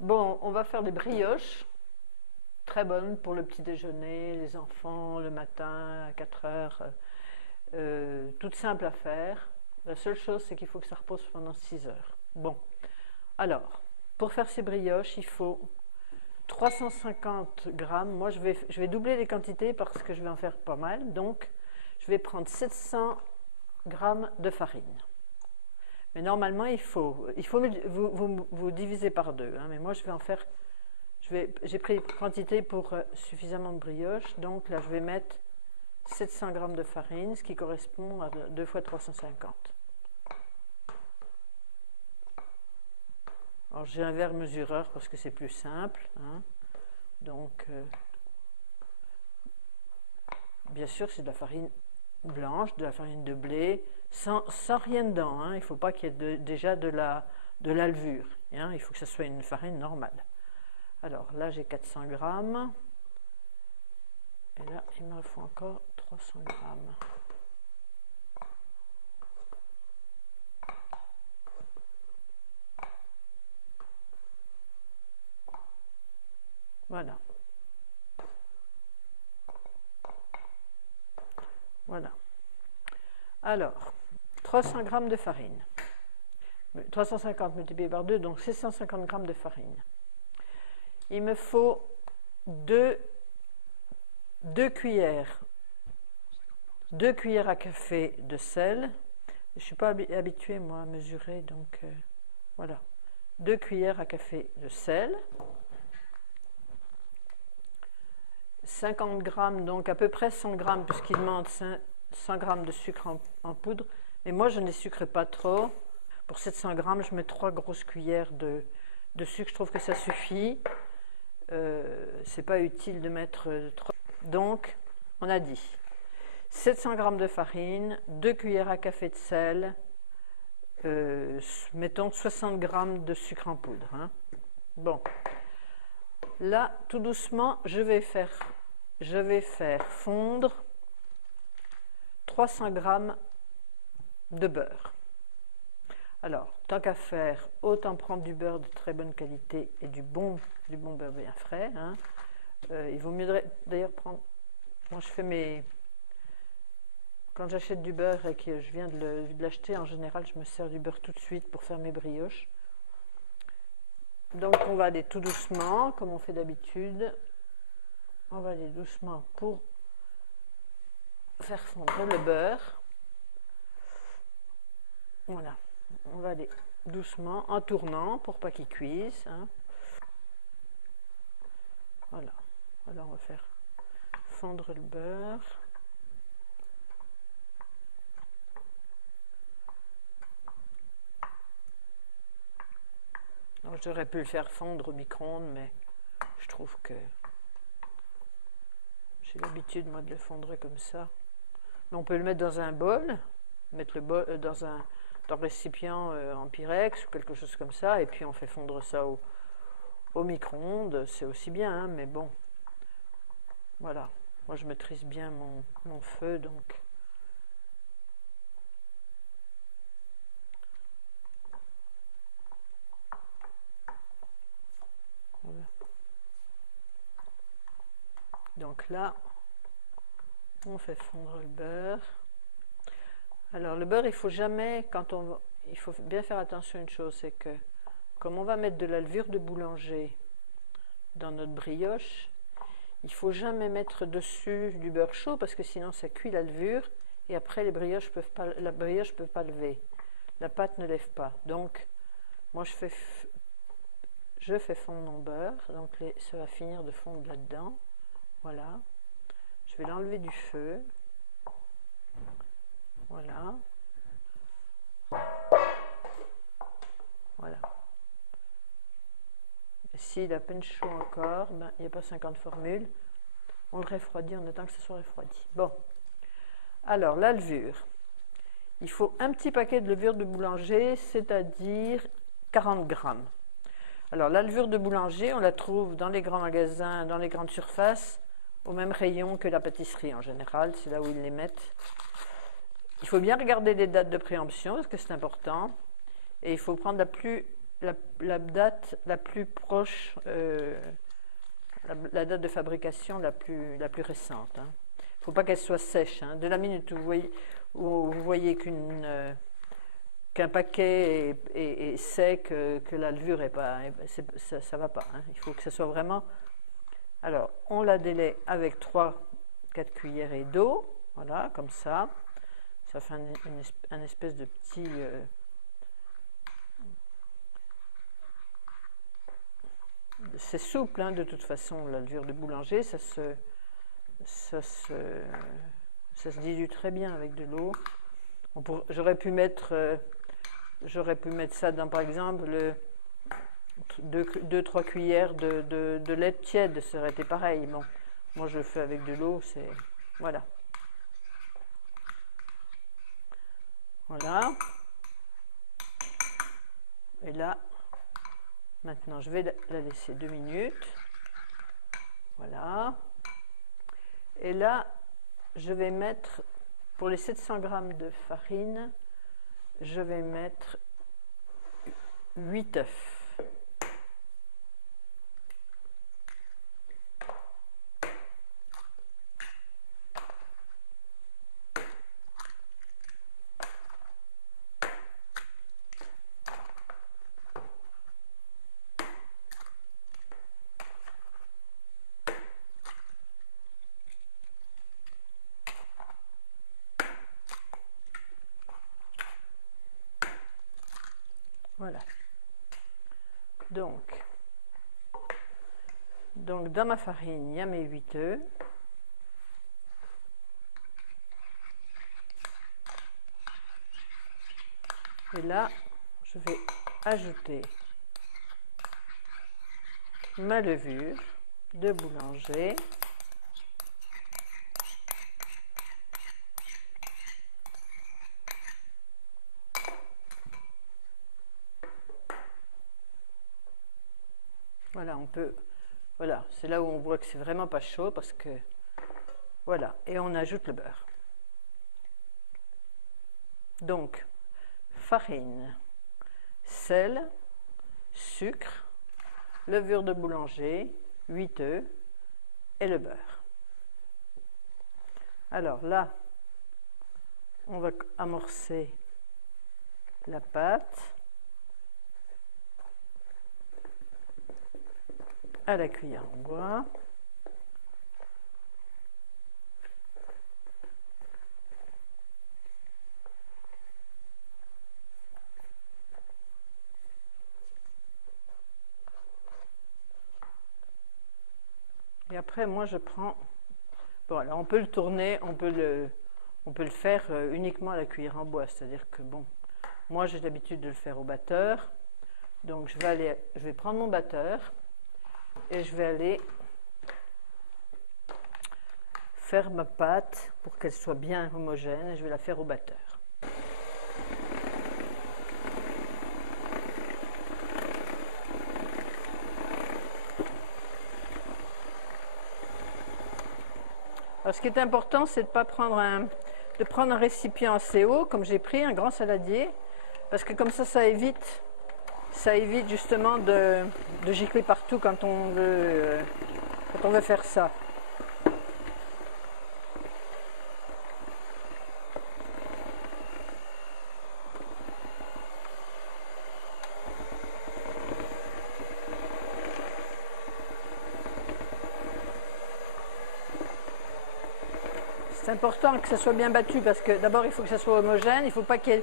Bon, on va faire des brioches, très bonnes pour le petit déjeuner, les enfants, le matin à 4 heures, toutes simples à faire. La seule chose, c'est qu'il faut que ça repose pendant 6 heures. Bon, alors, pour faire ces brioches, il faut 350 grammes. Moi, je vais doubler les quantités parce que je vais en faire pas mal. Donc, je vais prendre 700 grammes de farine. Mais normalement, il faut vous diviser par deux. Hein, mais moi, je vais en faire. J'ai pris quantité pour suffisamment de brioches. Donc là, je vais mettre 700 grammes de farine, ce qui correspond à 2 fois 350. Alors, j'ai un verre mesureur parce que c'est plus simple. Hein. Donc, bien sûr, c'est de la farine blanche, de la farine de blé, sans rien dedans. Hein. Il ne faut pas qu'il y ait déjà de la levure. Hein. Il faut que ce soit une farine normale. Alors là, j'ai 400 grammes. Et là, il me faut encore 300 grammes. Voilà. Voilà. Alors, 300 grammes de farine. 350 multiplié par 2, donc 650 grammes de farine. Il me faut 2 cuillères. 2 cuillères à café de sel. Je ne suis pas habituée, moi, à mesurer, donc voilà. 2 cuillères à café de sel. 50 grammes, donc à peu près 100 grammes, puisqu'il demande 100 grammes de sucre en poudre. Mais moi, je ne les sucre pas trop. Pour 700 grammes, je mets 3 grosses cuillères de sucre. Je trouve que ça suffit. C'est pas utile de mettre trop. Donc, on a dit 700 grammes de farine, 2 cuillères à café de sel, mettons 60 grammes de sucre en poudre. Hein. Bon. Là, tout doucement, je vais faire fondre 300 grammes de beurre. Alors, tant qu'à faire, autant prendre du beurre de très bonne qualité et du bon beurre bien frais. Hein. Il vaut mieux d'ailleurs prendre. Moi, je fais quand j'achète du beurre et que je viens de l'acheter, en général, je me sers du beurre tout de suite pour faire mes brioches. Donc, on va aller tout doucement, comme on fait d'habitude. On va aller doucement pour faire fondre le beurre. Voilà. On va aller doucement en tournant pour pas qu'il cuise. Hein. Voilà. Alors, on va faire fondre le beurre. J'aurais pu le faire fondre au micro-ondes, mais je trouve que j'ai l'habitude, moi, de le fondre comme ça. Mais on peut le mettre dans un bol, mettre le bol dans un récipient en Pyrex ou quelque chose comme ça, et puis on fait fondre ça au micro-ondes. C'est aussi bien, hein, mais bon. Voilà. Moi, je maîtrise bien mon feu, donc. Voilà. Donc là, on fait fondre le beurre. Alors le beurre, il faut jamais, il faut bien faire attention à une chose, c'est que comme on va mettre de la levure de boulanger dans notre brioche, il faut jamais mettre dessus du beurre chaud parce que sinon ça cuit la levure et après la brioche peut pas lever. La pâte ne lève pas. Donc moi je fais fondre mon beurre, donc ça va finir de fondre là-dedans. Voilà. Je vais l'enlever du feu. Voilà. Voilà. S'il est à peine chaud encore, il n'y a pas 50 formules. On le refroidit en attendant que ça soit refroidi. Bon. Alors, la levure. Il faut un petit paquet de levure de boulanger, c'est-à-dire 40 grammes. Alors, la levure de boulanger, on la trouve dans les grands magasins, dans les grandes surfaces, au même rayon que la pâtisserie en général. C'est là où ils les mettent. Il faut bien regarder les dates de préemption parce que c'est important. Et il faut prendre la plus la date la plus proche, la date de fabrication la plus récente. Il ne faut pas qu'elle soit sèche. De la minute où vous voyez qu'un paquet est sec, que la levure est pas, ça ne va pas. Il faut que ce soit vraiment... Alors, on la délaie avec 3-4 cuillerées d'eau. Voilà, comme ça. Ça fait un espèce de petit... c'est souple, de toute façon, la levure de boulanger, ça se dilue très bien avec de l'eau. J'aurais pu mettre ça dans, par exemple, 2-3 cuillères de lait tiède, ça aurait été pareil. Bon, moi je le fais avec de l'eau, c'est... Voilà. Voilà. Et là, maintenant je vais la laisser 2 minutes. Voilà. Et là, je vais mettre, pour les 700 g de farine, je vais mettre 8 œufs. Voilà. Donc dans ma farine, il y a mes 8 œufs. Et là, je vais ajouter ma levure de boulanger. Voilà, voilà, c'est là où on voit que c'est vraiment pas chaud parce que, voilà, et on ajoute le beurre. Donc, farine, sel, sucre, levure de boulanger, 8 œufs et le beurre. Alors là, on va amorcer la pâte à la cuillère en bois. Et après, moi, je prends... Bon, alors on peut le tourner, on peut le faire uniquement à la cuillère en bois. C'est-à-dire que, bon, moi, j'ai l'habitude de le faire au batteur. Donc, je vais prendre mon batteur et je vais aller faire ma pâte pour qu'elle soit bien homogène. Et je vais la faire au batteur. Alors, ce qui est important, c'est de pas prendre un récipient assez haut, comme j'ai pris, un grand saladier, parce que comme ça évite justement de gicler partout quand on veut faire ça. C'est important que ça soit bien battu parce que d'abord il faut que ça soit homogène, il faut pas qu'il y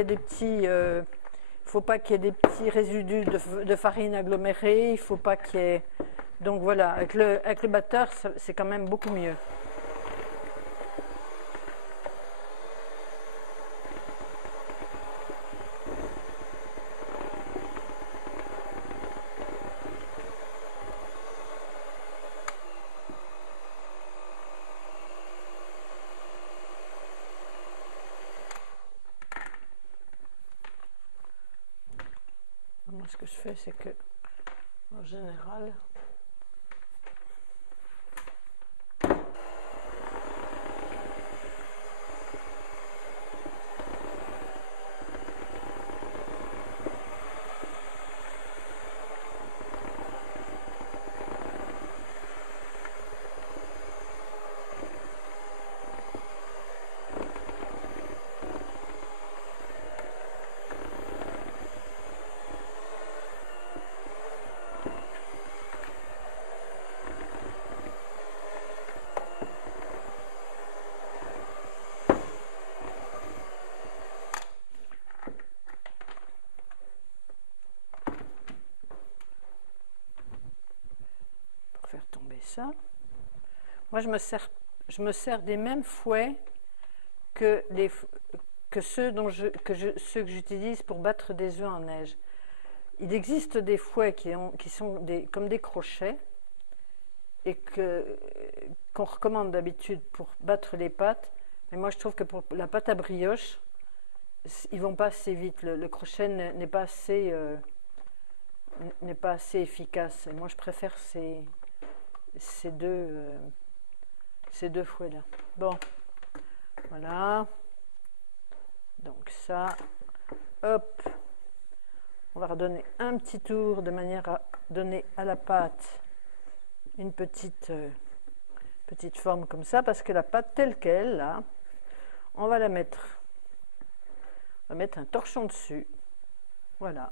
ait des petits résidus de farine agglomérés, il faut pas qu'il y ait... Donc voilà, avec le batteur, c'est quand même beaucoup mieux. Moi, ce que je fais, c'est que, en général, ça. Moi, je me sers des mêmes fouets que ceux que j'utilise pour battre des œufs en neige. Il existe des fouets qui sont comme des crochets et qu'on recommande d'habitude pour battre les pâtes. Mais moi, je trouve que pour la pâte à brioche, ils vont pas assez vite. Le crochet n'est pas assez efficace. Et moi, je préfère ces deux fouets-là. Bon, voilà. Donc ça, hop, on va redonner un petit tour de manière à donner à la pâte une petite forme comme ça, parce que la pâte telle qu'elle, là, on va mettre un torchon dessus, voilà,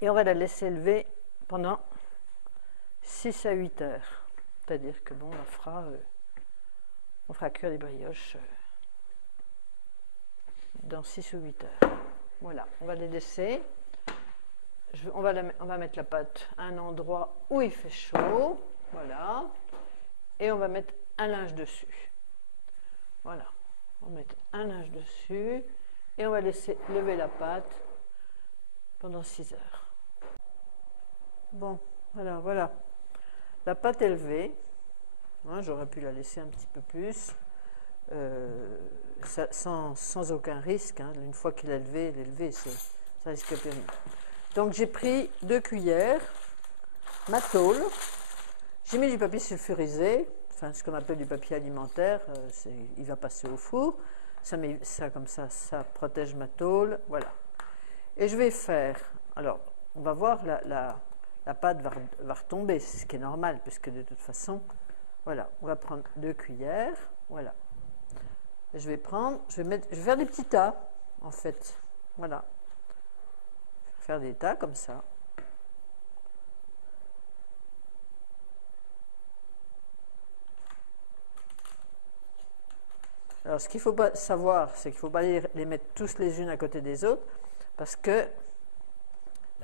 et on va la laisser lever pendant 6 à 8 heures, c'est-à-dire que bon, on fera cuire les brioches dans 6 ou 8 heures. Voilà, on va les laisser. On va mettre la pâte à un endroit où il fait chaud. Voilà. Et on va mettre un linge dessus. Voilà. On va mettre un linge dessus. Et on va laisser lever la pâte pendant 6 heures. Bon, voilà. La pâte est levée. Hein, j'aurais pu la laisser un petit peu plus. Sans aucun risque. Hein. Une fois qu'il est levé, ça risque plus rien. Donc j'ai pris 2 cuillères, ma tôle, j'ai mis du papier sulfurisé, enfin ce qu'on appelle du papier alimentaire, il va passer au four, ça comme ça protège ma tôle, voilà. Et je vais faire, alors on va voir, la pâte va retomber, c'est ce qui est normal, puisque de toute façon, voilà, on va prendre 2 cuillères, voilà. Et je vais faire des petits tas, en fait, voilà. Faire des tas comme ça. Alors, ce qu'il faut pas savoir, c'est qu'il ne faut pas les mettre tous les unes à côté des autres, parce que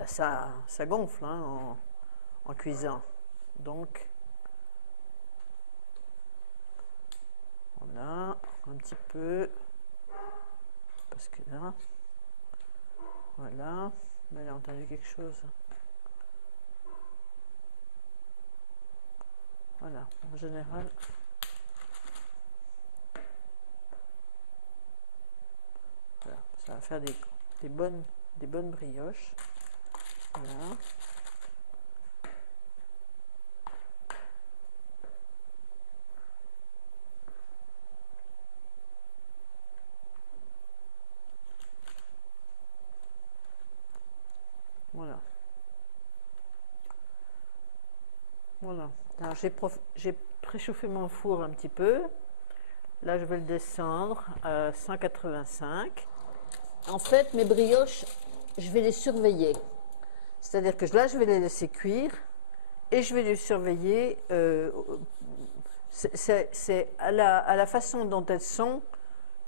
ça gonfle hein, en cuisant. Donc, on a un petit peu, parce que là, voilà. Mais elle a entendu quelque chose. Voilà, en général. Voilà, ça va faire des bonnes brioches. Voilà. Voilà. Alors j'ai préchauffé mon four un petit peu. Là, je vais le descendre à 185. En fait, mes brioches, je vais les surveiller. C'est-à-dire que là, je vais les laisser cuire et je vais les surveiller. C'est à la façon dont elles sont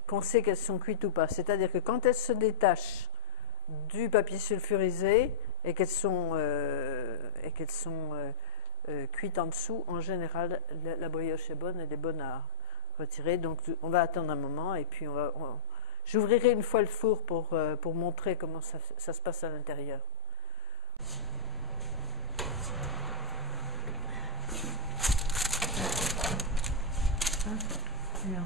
qu'on sait qu'elles sont cuites ou pas. C'est-à-dire que quand elles se détachent du papier sulfurisé et qu'elles sont cuites en dessous, en général, la brioche est bonne, elle est bonne à retirer. Donc, on va attendre un moment et puis j'ouvrirai une fois le four pour montrer comment ça se passe à l'intérieur. Bien.